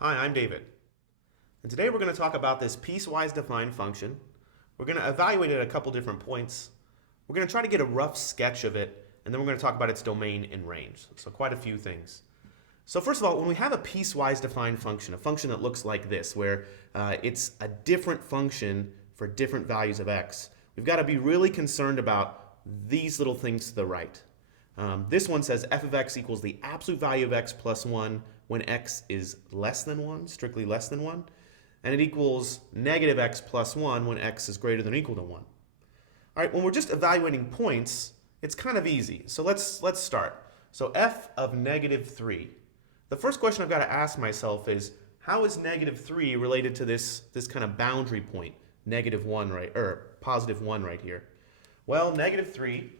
Hi, I'm David. And today we're going to talk about this piecewise defined function. We're going to evaluate it at a couple different points. We're going to try to get a rough sketch of it, and then we're going to talk about its domain and range. So quite a few things. So first of all, when we have a piecewise defined function, a function that looks like this, where it's a different function for different values of x, we've got to be really concerned about these little things to the right. This one says f of x equals the absolute value of x plus 1 when x is less than 1, strictly less than 1. And it equals negative x plus 1 when x is greater than or equal to 1. All right, when we're just evaluating points, it's kind of easy. So let's start. So f of negative 3. The first question I've got to ask myself is, how is negative 3 related to this kind of boundary point, negative 1 right, or positive 1 right here? Well, negative 3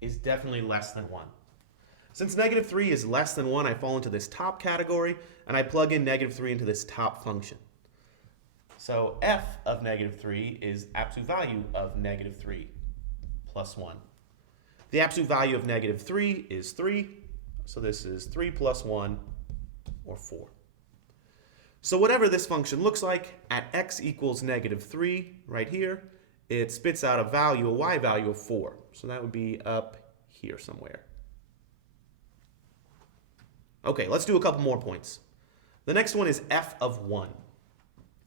is definitely less than 1. Since negative 3 is less than 1, I fall into this top category, and I plug in negative 3 into this top function. So f of negative 3 is absolute value of negative 3 plus 1. The absolute value of negative 3 is 3, so this is 3 plus 1, or 4. So whatever this function looks like, at x equals negative 3, right here, it spits out a value, a y value of 4. So that would be up here somewhere. Okay, let's do a couple more points. The next one is f of 1.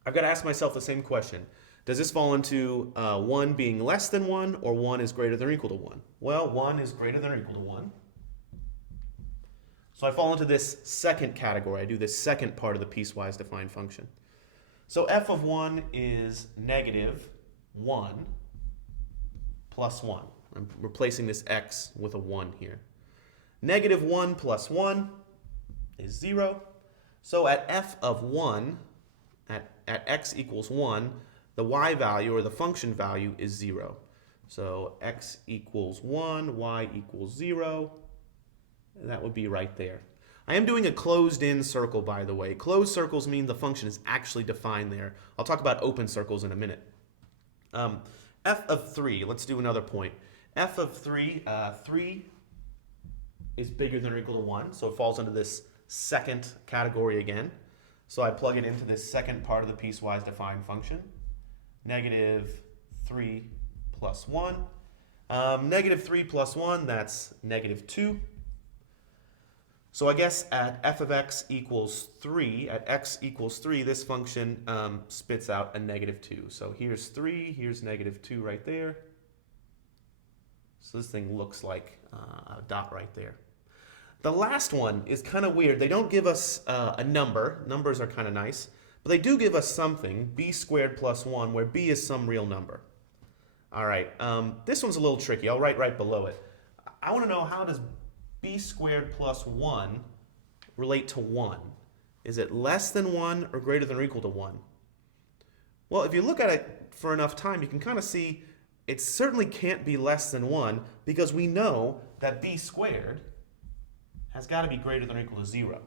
I've got to ask myself the same question. Does this fall into 1 being less than 1, or 1 is greater than or equal to 1? Well, 1 is greater than or equal to 1. So I fall into this second category. I do this second part of the piecewise defined function. So f of 1 is negative 1 plus 1. I'm replacing this x with a 1 here. Negative 1 plus 1 is 0. So at f of 1, at x equals 1, the y value, or the function value, is 0. So x equals 1, y equals 0. And that would be right there. I am doing a closed-in circle, by the way. Closed circles mean the function is actually defined there. I'll talk about open circles in a minute. F of 3, let's do another point. F of 3, 3 is bigger than or equal to 1, so it falls into this second category again. So I plug it into this second part of the piecewise defined function. Negative 3 plus 1. Negative 3 plus 1, that's negative 2. So I guess at f of x equals 3, at x equals 3, this function spits out a negative 2. So here's 3, here's negative 2 right there. So this thing looks like a dot right there. The last one is kind of weird. They don't give us a number. Numbers are kind of nice. But they do give us something, b squared plus 1, where b is some real number. All right, this one's a little tricky. I'll write right below it. I want to know, how does b squared plus 1 relate to 1? Is it less than 1 or greater than or equal to 1? Well, if you look at it for enough time, you can kind of see it certainly can't be less than 1, because we know that b squared has got to be greater than or equal to 0.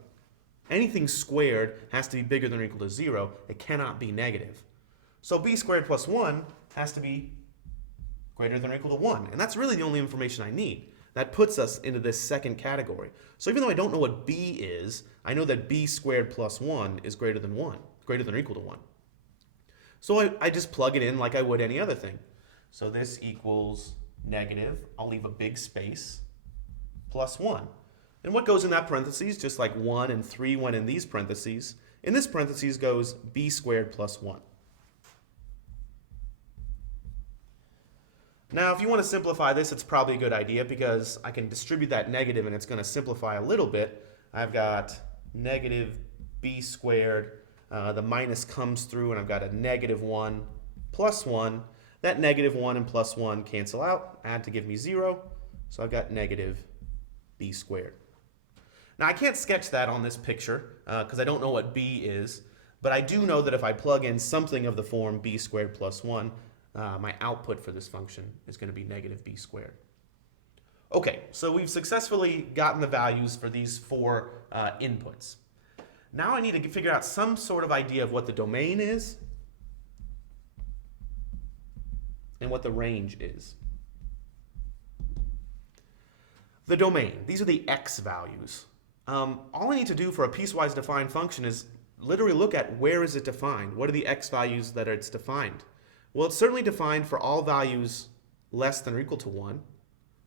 Anything squared has to be bigger than or equal to 0. It cannot be negative. So b squared plus 1 has to be greater than or equal to 1. And that's really the only information I need. That puts us into this second category. So even though I don't know what b is, I know that b squared plus 1 is greater than 1, greater than or equal to 1. So I just plug it in like I would any other thing. So this equals negative, I'll leave a big space, plus 1. And what goes in that parentheses, just like 1 and 3 went in these parentheses, in this parentheses goes b squared plus 1. Now, if you want to simplify this, it's probably a good idea, because I can distribute that negative and it's going to simplify a little bit. I've got negative b squared. The minus comes through, and I've got a negative 1 plus 1. That negative 1 and plus 1 cancel out, add to give me 0. So I've got negative b squared. Now, I can't sketch that on this picture because I don't know what b is. But I do know that if I plug in something of the form b squared plus 1, my output for this function is going to be negative b squared. Okay, so we've successfully gotten the values for these 4 inputs. Now I need to figure out some sort of idea of what the domain is and what the range is. The domain, these are the x values. all I need to do for a piecewise defined function is literally look at where is it defined. What are the x values that it's defined? Well, it's certainly defined for all values less than or equal to 1,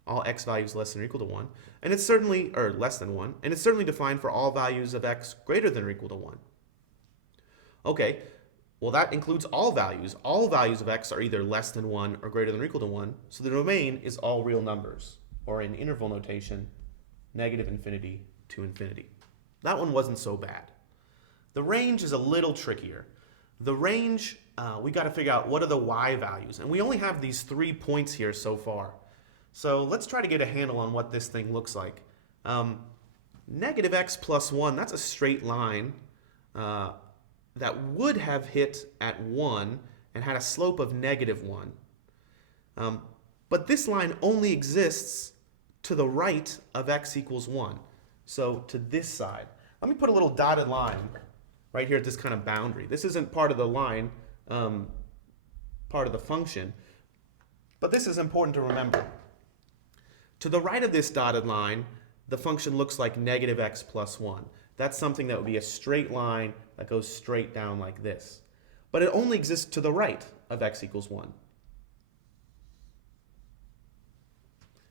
all x values less than or equal to 1, and it's certainly, or less than 1, and it's certainly defined for all values of x greater than or equal to 1. Okay, well that includes all values. All values of x are either less than 1 or greater than or equal to 1, so the domain is all real numbers, or in interval notation, negative infinity to infinity. That one wasn't so bad. The range is a little trickier. The range, we got to figure out what are the y values, and we only have these 3 points here so far. So let's try to get a handle on what this thing looks like. Negative x plus 1, that's a straight line that would have hit at 1 and had a slope of negative 1. But this line only exists to the right of x equals 1. So to this side. Let me put a little dotted line right here at this kind of boundary. This isn't part of the line, part of the function, but this is important to remember. To the right of this dotted line, the function looks like negative x plus 1. That's something that would be a straight line that goes straight down like this. But it only exists to the right of x equals 1.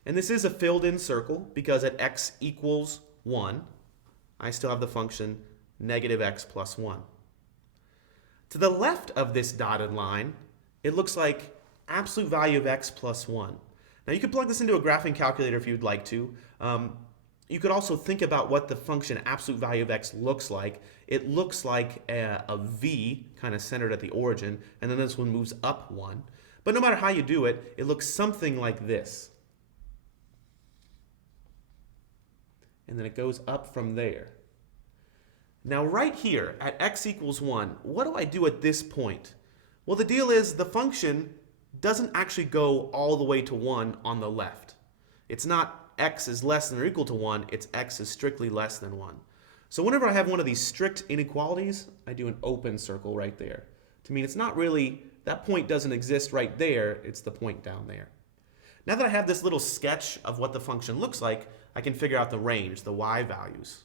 And this is a filled in circle because at x equals 1, I still have the function negative x plus 1. To the left of this dotted line, it looks like absolute value of x plus 1. Now you could plug this into a graphing calculator if you'd like to. You could also think about what the function absolute value of x looks like. It looks like a V kind of centered at the origin, and then this one moves up 1. But no matter how you do it, it looks something like this. And then it goes up from there. Now right here at x equals 1, what do I do at this point? Well, the deal is the function doesn't actually go all the way to 1 on the left. It's not x is less than or equal to 1, it's x is strictly less than 1. So whenever I have one of these strict inequalities, I do an open circle right there. To mean it's not really, that point doesn't exist right there, it's the point down there. Now that I have this little sketch of what the function looks like, I can figure out the range, the y values.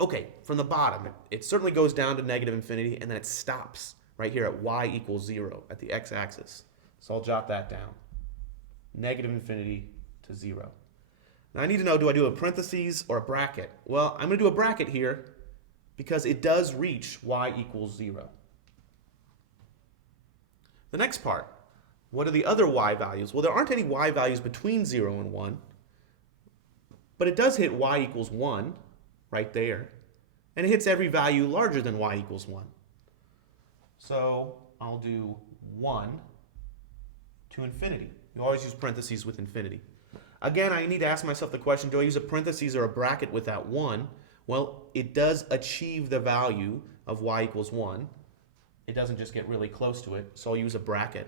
Okay, from the bottom, it certainly goes down to negative infinity, and then it stops right here at y equals 0 at the x-axis. So I'll jot that down. Negative infinity to 0. Now I need to know, do I do a parentheses or a bracket? Well, I'm going to do a bracket here because it does reach y equals 0. The next part, what are the other y values? Well, there aren't any y values between 0 and 1, but it does hit y equals 1 right there, and it hits every value larger than y equals 1. So I'll do 1 to infinity. You always use parentheses with infinity. Again, I need to ask myself the question, do I use a parentheses or a bracket with that 1? Well, it does achieve the value of y equals 1. It doesn't just get really close to it, so I'll use a bracket.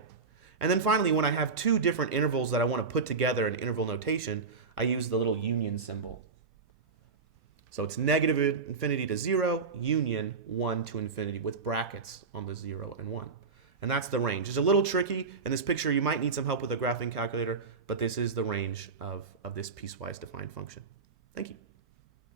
And then finally, when I have two different intervals that I want to put together in interval notation, I use the little union symbol. So it's negative infinity to 0, union 1 to infinity with brackets on the 0 and 1. And that's the range. It's a little tricky. In this picture, you might need some help with a graphing calculator, but this is the range of this piecewise defined function. Thank you.